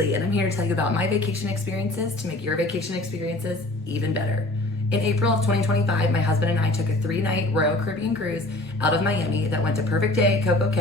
Haley, and I'm here to tell you about my vacation experiences to make your vacation experiences even better. In April of 2025, my husband and I took a 3-night Royal Caribbean cruise out of Miami that went to Perfect Day, CocoK,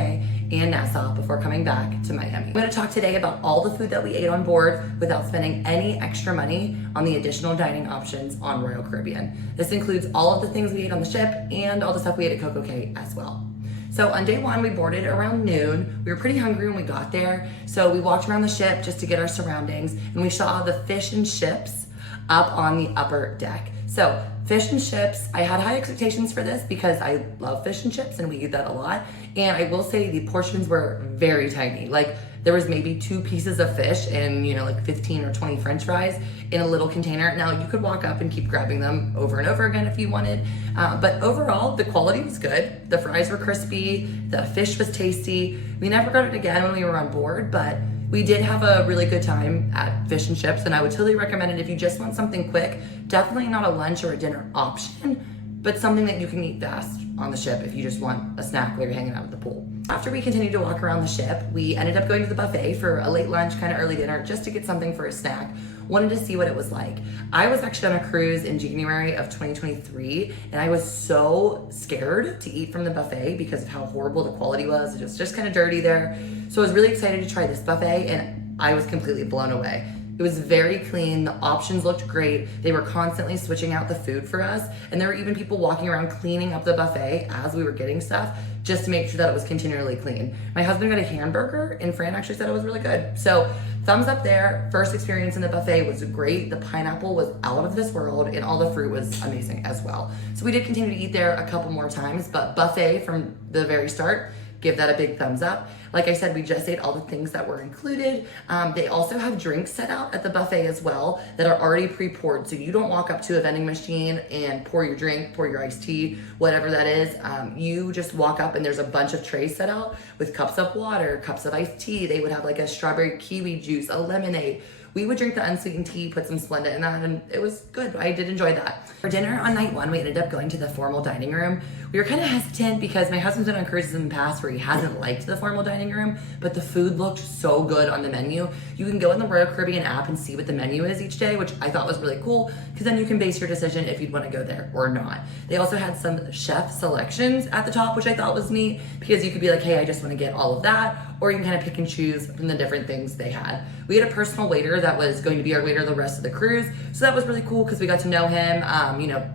and Nassau before coming back to Miami. I'm going to talk today about all the food that we ate on board without spending any extra money on the additional dining options on Royal Caribbean. This includes all of the things we ate on the ship and all the stuff we ate at CocoK as well. So on day one, we boarded around noon. We were pretty hungry when we got there, so we walked around the ship just to get our surroundings, and we saw the fish and chips up on the upper deck. So fish and chips, I had high expectations for this because I love fish and chips and we eat that a lot. And I will say the portions were very tiny. Like there was maybe 2 pieces of fish and like 15 or 20 French fries in a little container. Now you could walk up and keep grabbing them over and over again if you wanted. But overall, the quality was good. The fries were crispy, the fish was tasty. We never got it again when we were on board, but we did have a really good time at Fish and Chips, and I would totally recommend it if you just want something quick. Definitely not a lunch or a dinner option, but something that you can eat fast on the ship if you just want a snack while you're hanging out at the pool. After we continued to walk around the ship, we ended up going to the buffet for a late lunch, kind of early dinner, just to get something for a snack. Wanted to see what it was like. I was actually on a cruise in January of 2023, and I was so scared to eat from the buffet because of how horrible the quality was. It was just kind of dirty there. So I was really excited to try this buffet, and I was completely blown away. It was very clean, the options looked great, they were constantly switching out the food for us, and there were even people walking around cleaning up the buffet as we were getting stuff, just to make sure that it was continually clean. My husband got a hamburger, and Fran actually said it was really good. So thumbs up there. First experience in the buffet was great. The pineapple was out of this world, and all the fruit was amazing as well. So we did continue to eat there a couple more times, but buffet from the very start, give that a big thumbs up. Like I said, we just ate all the things that were included. They also have drinks set out at the buffet as well that are already pre-poured. So you don't walk up to a vending machine and pour your drink, pour your iced tea, whatever that is. You just walk up and there's a bunch of trays set out with cups of water, cups of iced tea. They would have like a strawberry kiwi juice, a lemonade. We would drink the unsweetened tea, put some Splenda in that, and it was good. I did enjoy that. For dinner on night one, we ended up going to the formal dining room. We were kind of hesitant because my husband's been on cruises in the past where he hasn't liked the formal dining room, but the food looked so good on the menu. You can go in the Royal Caribbean app and see what the menu is each day, which I thought was really cool because then you can base your decision if you'd want to go there or not. They also had some chef selections at the top, which I thought was neat because you could be like, hey, I just want to get all of that, or you can kind of pick and choose from the different things they had. We had a personal waiter that was going to be our waiter the rest of the cruise, so that was really cool because we got to know him,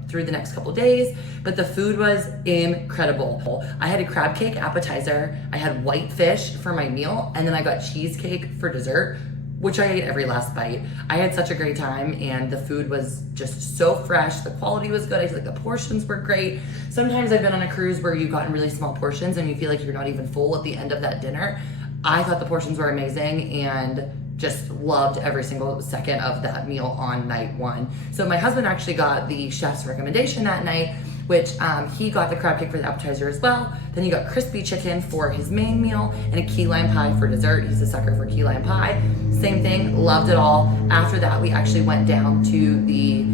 through the next couple of days. But the food was incredible. I had a crab cake appetizer, I had white fish for my meal, and then I got cheesecake for dessert, which I ate every last bite. I had such a great time, and the food was just so fresh. The quality was good. I feel like the portions were great. Sometimes I've been on a cruise where you've gotten really small portions and you feel like you're not even full at the end of that dinner. I thought the portions were amazing and just loved every single second of that meal on night one. So my husband actually got the chef's recommendation that night, which he got the crab cake for the appetizer as well. Then he got crispy chicken for his main meal and a key lime pie for dessert. He's a sucker for key lime pie. Same thing, loved it all. After that, we actually went down to the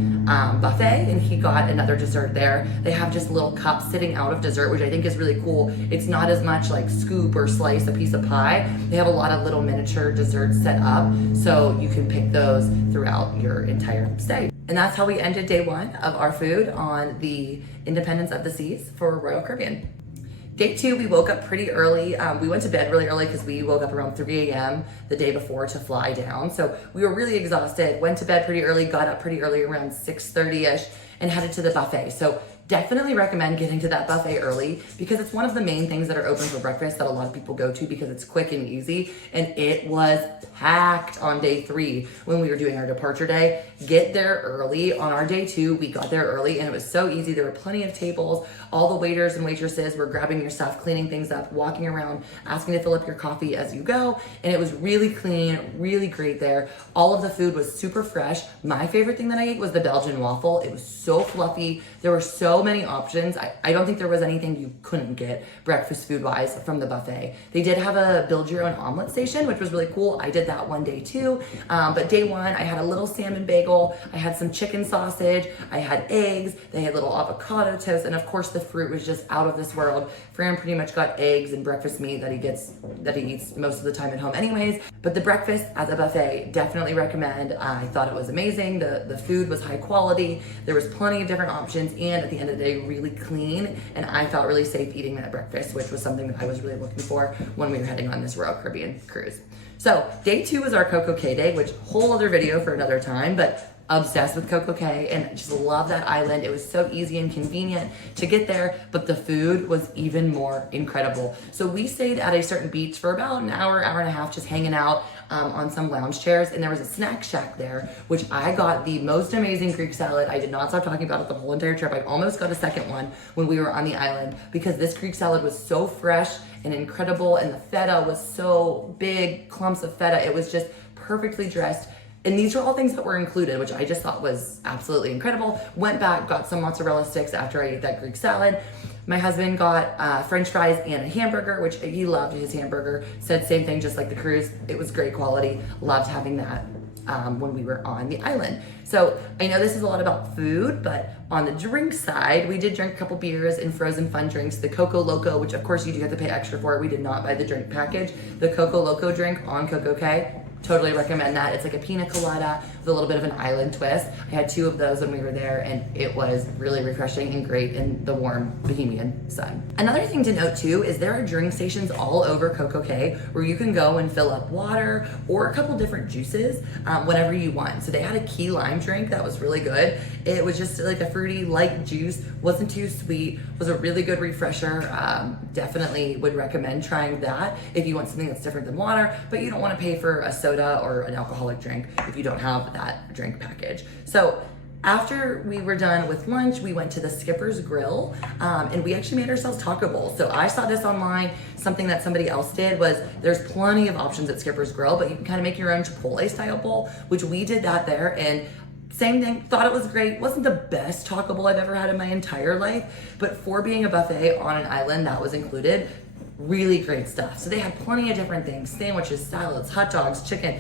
buffet and he got another dessert there. They have just little cups sitting out of dessert, which I think is really cool. It's not as much like scoop or slice a piece of pie. They have a lot of little miniature desserts set up, so you can pick those throughout your entire stay. And that's how we ended day one of our food on the Independence of the Seas for Royal Caribbean. Day two, we woke up pretty early. We went to bed really early because we woke up around 3 a.m. the day before to fly down. So we were really exhausted, went to bed pretty early, got up pretty early around 6:30ish and headed to the buffet. So definitely recommend getting to that buffet early because it's one of the main things that are open for breakfast that a lot of people go to because it's quick and easy. And it was packed on day 3 when we were doing our departure day. Get there early. On our day 2, we got there early and it was so easy. There were plenty of tables. All the waiters and waitresses were grabbing your stuff, cleaning things up, walking around, asking to fill up your coffee as you go. And it was really clean, really great there. All of the food was super fresh. My favorite thing that I ate was the Belgian waffle. It was so fluffy. There were so so many options. I don't think there was anything you couldn't get breakfast food wise from the buffet. They did have a build your own omelet station, which was really cool. I did that one day too. But day one, I had a little salmon bagel. I had some chicken sausage. I had eggs. They had little avocado toast. And of course the fruit was just out of this world. Fran pretty much got eggs and breakfast meat that he eats most of the time at home anyways. But the breakfast at the buffet, definitely recommend. I thought it was amazing. The food was high quality. There was plenty of different options, and at the end of the day, really clean. And I felt really safe eating that breakfast, which was something that I was really looking for when we were heading on this Royal Caribbean cruise. So day 2 was our CocoK day, which whole other video for another time, but obsessed with CocoK and just love that island. It was so easy and convenient to get there, but the food was even more incredible. So we stayed at a certain beach for about an hour, hour and a half, just hanging out on some lounge chairs, and there was a snack shack there, which I got the most amazing Greek salad. I did not stop talking about it the whole entire trip. I almost got a second one when we were on the island because this Greek salad was so fresh and incredible, and the feta was so big, clumps of feta. It was just perfectly dressed. And these are all things that were included, which I just thought was absolutely incredible. Went back, got some mozzarella sticks after I ate that Greek salad. My husband got French fries and a hamburger, which he loved his hamburger. Said same thing, just like the cruise. It was great quality. Loved having that when we were on the island. So I know this is a lot about food, but on the drink side, we did drink a couple beers and frozen fun drinks. The Coco Loco, which of course you do have to pay extra for. We did not buy the drink package. The Coco Loco drink on CocoK. Totally recommend that. It's like a pina colada with a little bit of an island twist. I had 2 of those when we were there, and it was really refreshing and great in the warm Bohemian sun. Another thing to note too is there are drink stations all over CocoK where you can go and fill up water or a couple different juices whenever you want. So they had a key lime drink that was really good. It was just like a fruity light juice, wasn't too sweet, was a really good refresher. Definitely would recommend trying that if you want something that's different than water, but you don't want to pay for a soda or an alcoholic drink if you don't have that drink package. So after we were done with lunch, we went to the Skipper's Grill, and we actually made ourselves taco bowls. So I saw this online. Something that somebody else did was there's plenty of options at Skipper's Grill, but you can kind of make your own Chipotle style bowl, which we did that there. And same thing, thought it was great. Wasn't the best taco bowl I've ever had in my entire life, but for being a buffet on an island, that was included. Really great stuff. So they had plenty of different things, sandwiches, salads, hot dogs, chicken,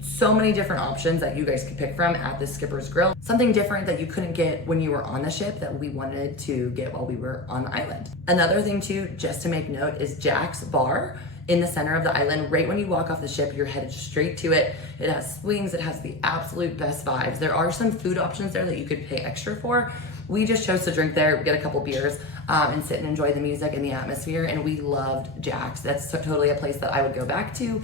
so many different options that you guys could pick from at the Skipper's Grill. Something different that you couldn't get when you were on the ship that we wanted to get while we were on the island. Another thing too, just to make note, is Jack's Bar in the center of the island. Right when you walk off the ship, you're headed straight to it. It has swings, it has the absolute best vibes. There are some food options there that you could pay extra for. We just chose to drink there, get a couple beers, and sit and enjoy the music and the atmosphere, and we loved Jack's. That's totally a place that I would go back to.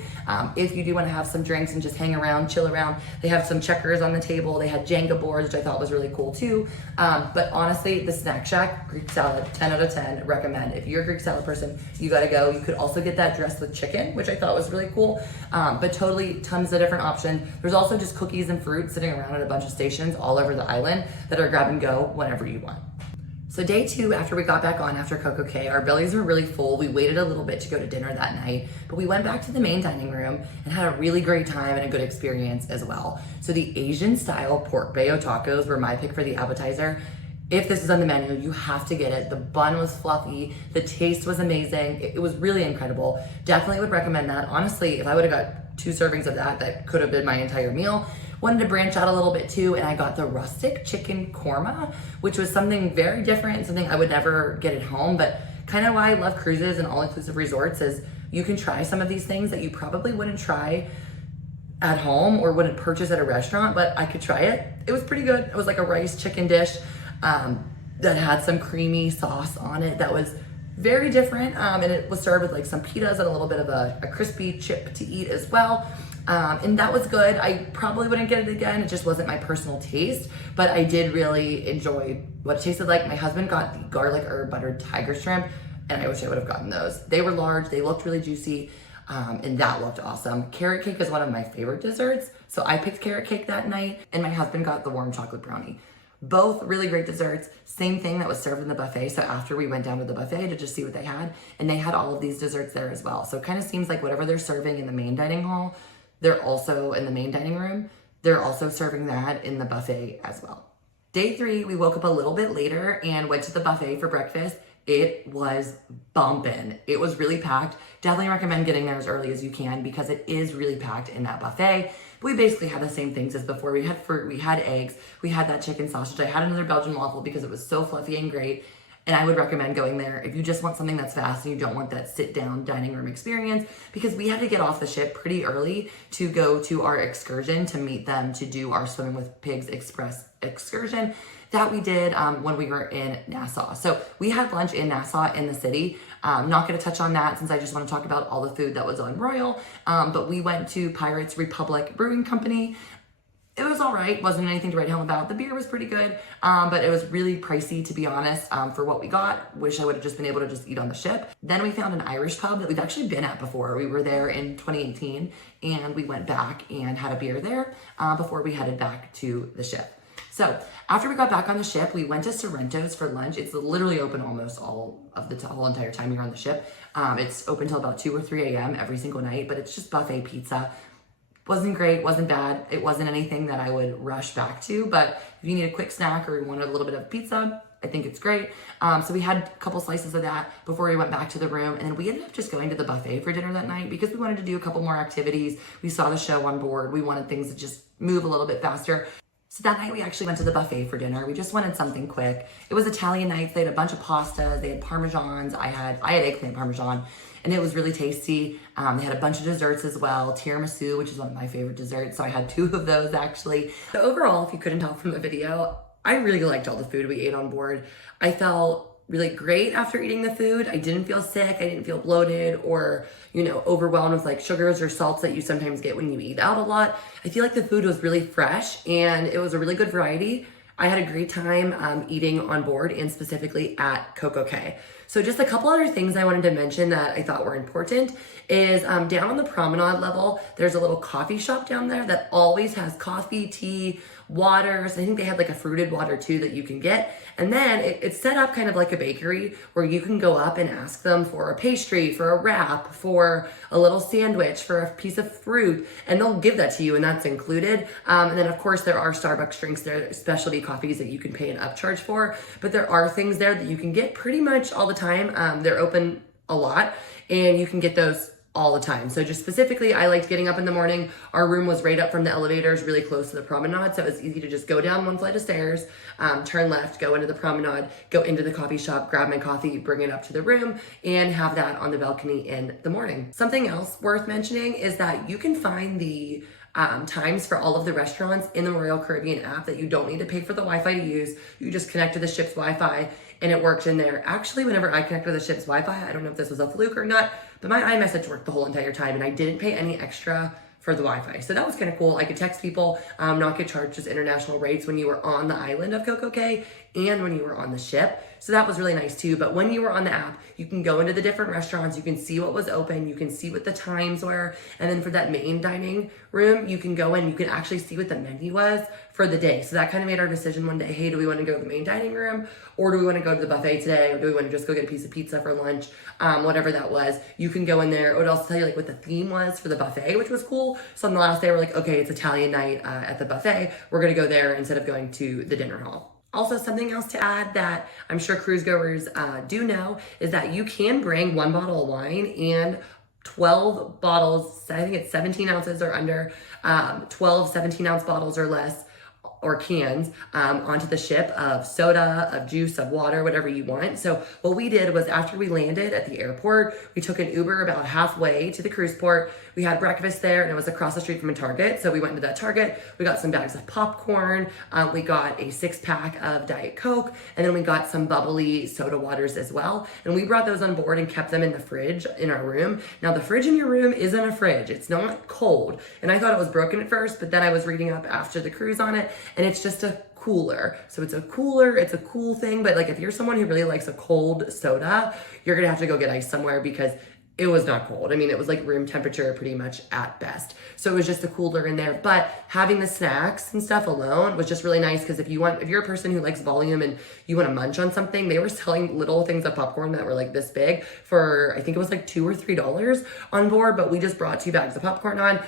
If you do want to have some drinks and just hang around, chill around, they have some checkers on the table. They had Jenga boards, which I thought was really cool too. But honestly, the Snack Shack, Greek salad, 10 out of 10, recommend. If you're a Greek salad person, you gotta go. You could also get that dressed with chicken, which I thought was really cool, but totally tons of different options. There's also just cookies and fruit sitting around at a bunch of stations all over the island that are grab and go whenever you want. So day 2, after we got back on after CocoK, our bellies were really full. We waited a little bit to go to dinner that night, but we went back to the main dining room and had a really great time and a good experience as well. So the Asian style pork bayo tacos were my pick for the appetizer. If this is on the menu, you have to get it. The bun was fluffy, the taste was amazing. It was really incredible. Definitely would recommend that. Honestly, if I would have got 2 servings of that, that could have been my entire meal. Wanted to branch out a little bit too, and I got the rustic chicken korma, which was something very different, something I would never get at home, but kind of why I love cruises and all-inclusive resorts is you can try some of these things that you probably wouldn't try at home or wouldn't purchase at a restaurant, but I could try it. It was pretty good. It was like a rice chicken dish that had some creamy sauce on it that was very different, and it was served with like some pitas and a little bit of a crispy chip to eat as well. And that was good. I probably wouldn't get it again. It just wasn't my personal taste, but I did really enjoy what it tasted like. My husband got the garlic herb buttered tiger shrimp, and I wish I would have gotten those. They were large, they looked really juicy, and that looked awesome. Carrot cake is one of my favorite desserts, so I picked carrot cake that night, and my husband got the warm chocolate brownie. Both really great desserts, same thing that was served in the buffet. So after we went down to the buffet to just see what they had, and they had all of these desserts there as well. So it kind of seems like whatever they're serving in the main dining hall, they're also in the main dining room. They're also serving that in the buffet as well. Day 3, we woke up a little bit later and went to the buffet for breakfast. It was bumping. It was really packed. Definitely recommend getting there as early as you can because it is really packed in that buffet. But we basically had the same things as before. We had fruit, we had eggs, we had that chicken sausage. I had another Belgian waffle because it was so fluffy and great. And I would recommend going there if you just want something that's fast and you don't want that sit-down dining room experience, because we had to get off the ship pretty early to go to our excursion to meet them to do our Swimming with Pigs Express excursion that we did when we were in Nassau. So we had lunch in Nassau in the city. Not gonna touch on that since I just wanna talk about all the food that was on Royal, but we went to Pirates Republic Brewing Company. It was all right, wasn't anything to write home about. The beer was pretty good, but it was really pricey, to be honest, for what we got. Wish I would have just been able to just eat on the ship. Then we found an Irish pub that we've actually been at before. We were there in 2018, and we went back and had a beer there before we headed back to the ship. So after we got back on the ship, we went to Sorrento's for lunch. It's literally open almost all of the whole entire time you're on the ship. It's open till about 2 or 3 a.m. every single night, but it's just buffet pizza. Wasn't great, wasn't bad. It wasn't anything that I would rush back to, but if you need a quick snack or you want a little bit of pizza, I think it's great. So we had a couple slices of that before we went back to the room, and then we ended up just going to the buffet for dinner that night because we wanted to do a couple more activities. We saw the show on board. We wanted things to just move a little bit faster. So that night we actually went to the buffet for dinner. We just wanted something quick. It was Italian nights. They had a bunch of pastas. They had parmesans. I had eggplant parmesan, and it was really tasty. They had a bunch of desserts as well. Tiramisu, which is one of my favorite desserts. So I had 2 of those actually. So overall, if you couldn't tell from the video, I really liked all the food we ate on board. I felt really great after eating the food. I didn't feel sick. I didn't feel bloated or, overwhelmed with like sugars or salts that you sometimes get when you eat out a lot. I feel like the food was really fresh and it was a really good variety. I had a great time eating on board and specifically at CocoK. So just a couple other things I wanted to mention that I thought were important is down on the promenade level, there's a little coffee shop down there that always has coffee, tea, waters. I think they had like a fruited water too that you can get. And then it's set up kind of like a bakery where you can go up and ask them for a pastry, for a wrap, for a little sandwich, for a piece of fruit, and they'll give that to you and that's included. And then of course there are Starbucks drinks there, specialty coffees that you can pay an upcharge for, but there are things there that you can get pretty much all the time. They're open a lot and you can get those all the time. So just specifically, I liked getting up in the morning. Our room was right up from the elevators, really close to the promenade. So it was easy to just go down 1 flight of stairs, turn left, go into the promenade, go into the coffee shop, grab my coffee, bring it up to the room, and have that on the balcony in the morning. Something else worth mentioning is that you can find the times for all of the restaurants in the Royal Caribbean app that you don't need to pay for the Wi-Fi to use. You just connect to the ship's Wi-Fi and it works in there. Actually, whenever I connect with the ship's Wi-Fi, I don't know if this was a fluke or not, but my iMessage worked the whole entire time and I didn't pay any extra for the Wi-Fi. So that was kind of cool. I could text people, not get charged just international rates when you were on the island of CocoK and when you were on the ship. So that was really nice too. But when you were on the app, you can go into the different restaurants, you can see what was open, you can see what the times were. And then for that main dining room, you can go in, you can actually see what the menu was for the day. So that kind of made our decision one day, hey, do we want to go to the main dining room or do we want to go to the buffet today? Or do we want to just go get a piece of pizza for lunch? Whatever that was, you can go in there. It would also tell you like what the theme was for the buffet, which was cool. So on the last day, we're like, okay, it's Italian night at the buffet. We're going to go there instead of going to the dinner hall. Also, something else to add that I'm sure cruise goers do know is that you can bring 1 bottle of wine and 12 bottles, I think it's 17 ounces or under, 12 17-ounce bottles or less, or cans onto the ship of soda, of juice, of water, whatever you want. So what we did was after we landed at the airport, we took an Uber about halfway to the cruise port. We had breakfast there and it was across the street from a Target. So we went into that Target, we got some bags of popcorn, we got a 6-pack of Diet Coke, and then we got some bubbly soda waters as well. And we brought those on board and kept them in the fridge in our room. Now the fridge in your room isn't a fridge, it's not cold. And I thought it was broken at first, but then I was reading up after the cruise on it, and it's just a cooler. So it's a cooler, it's a cool thing, but like if you're someone who really likes a cold soda, you're gonna have to go get ice somewhere because it was not cold. I mean, it was like room temperature pretty much at best. So it was just a cooler in there. But having the snacks and stuff alone was just really nice because if you're a person who likes volume and you want to munch on something, they were selling little things of popcorn that were like this big for, I think it was like $2 or $3 on board, but we just brought 2 bags of popcorn on,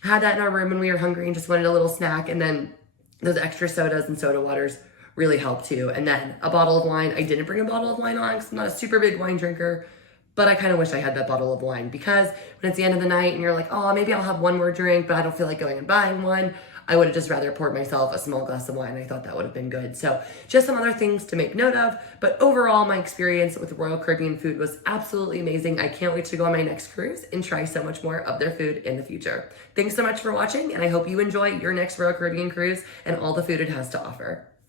had that in our room when we were hungry and just wanted a little snack, and then those extra sodas and soda waters really helped too. And then a bottle of wine. I didn't bring a bottle of wine on because I'm not a super big wine drinker, but I kind of wish I had that bottle of wine, because when it's the end of the night and you're like, oh, maybe I'll have one more drink, but I don't feel like going and buying one, I would have just rather poured myself a small glass of wine. I thought that would have been good. So just some other things to make note of. But overall, my experience with Royal Caribbean food was absolutely amazing. I can't wait to go on my next cruise and try so much more of their food in the future. Thanks so much for watching, and I hope you enjoy your next Royal Caribbean cruise and all the food it has to offer.